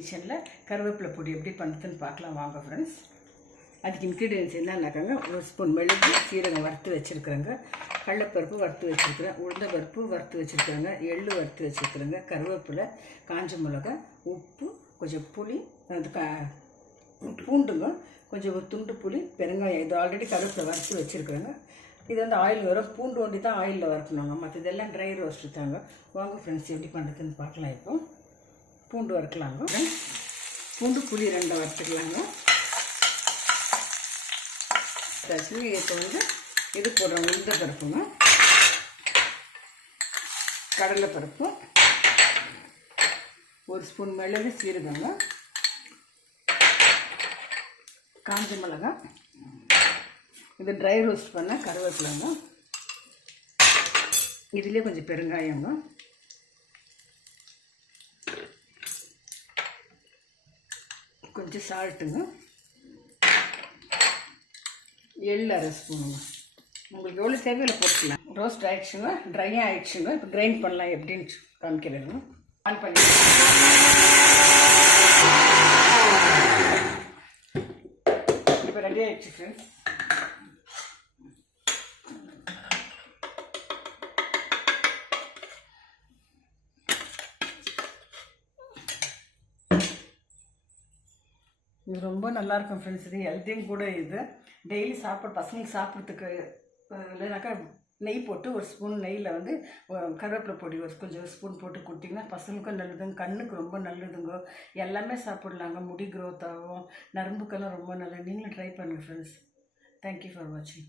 கிச்சனில் கருவேப்பிலை பொடி எப்படி பண்ணுறதுன்னு பார்க்கலாம் வாங்க ஃப்ரெண்ட்ஸ். அதுக்கு இன்க்ரீடியன்ஸ் என்னன்னாக்காங்க, ஒரு ஸ்பூன் மிளகு சீரகம் வறுத்து வச்சுருக்குறேங்க, கடலைப்பருப்பு வறுத்து வச்சுருக்குறேன், உளுந்தம்பருப்பு வறுத்து வச்சுருக்குறேங்க, எள்ளு வறுத்து வச்சுருக்குறேங்க, கருவேப்பிலை, காஞ்ச மிளகா, உப்பு, கொஞ்சம் புளி, பூண்டுங்க, கொஞ்சம் ஒரு துண்டு புளி, பெருங்காயம். இது ஆல்ரெடி கருவேப்பிலை வறுத்து வச்சுருக்குறேங்க. இது வந்து ஆயில் வரும், பூண்டு ஒண்டி தான் ஆயிலில் வறுக்கணுங்க, மற்றதெல்லாம் ட்ரை ரோஸ்ட்டு தாங்க. வாங்க ஃப்ரெண்ட்ஸ் எப்படி பண்ணுறதுன்னு பார்க்கலாம். இப்போ பூண்டு வறுக்கலாங்க. பூண்டு புளி 2 வறுத்துக்கலாங்க. இப்போ வந்து இது போடுறோம், உளுந்த பருப்புங்க, கடலைப்பருப்பு, ஒரு ஸ்பூன் மிளகு சீரகங்க, காஞ்ச மிளகாய், இது ட்ரை ரோஸ்ட் பண்ண கருவேப்பிலைங்க, இதுலேயே கொஞ்சம் பெருங்காயங்க, கொஞ்சம் சால்ட்டுங்க, எள்ளு 1/2 ஸ்பூனுங்க. உங்களுக்கு எவ்வளோ தேவையில்லை போட்டுக்கலாம். ரோஸ்ட் ஆகிடுச்சுங்க, ட்ரையாக ஆகிடுச்சுங்க. இப்போ கிரைண்ட் பண்ணலாம் எப்படின்னு காமிக்கிறேங்க. ஆன் பண்ணி இப்போ ரெடி ஆகிடுச்சு ஃப்ரெண்ட்ஸ். இது ரொம்ப நல்லாயிருக்கும் ஃப்ரெண்ட்ஸ். இது ஹெல்த்தியும் கூட. இது டெய்லி பசங்களுக்கு சாப்பிட்றதுக்கு இல்லைனாக்கா நெய் போட்டு ஒரு ஸ்பூன் நெய்யில் வந்து கருவேப்பிலை பொடி கொஞ்சம் ஸ்பூன் போட்டு கொடுத்திங்கன்னா பசங்களுக்கும் நல்லதுங்க, கண்ணுக்கு ரொம்ப நல்லதுங்க, எல்லாமே சாப்பிட்லாங்க, முடி க்ரோத் ஆகும், நரம்புக்கெல்லாம் ரொம்ப நல்லது. நீங்களும் ட்ரை பண்ணுங்கள் ஃப்ரெண்ட்ஸ். தேங்க்யூ ஃபார் வாட்சிங்.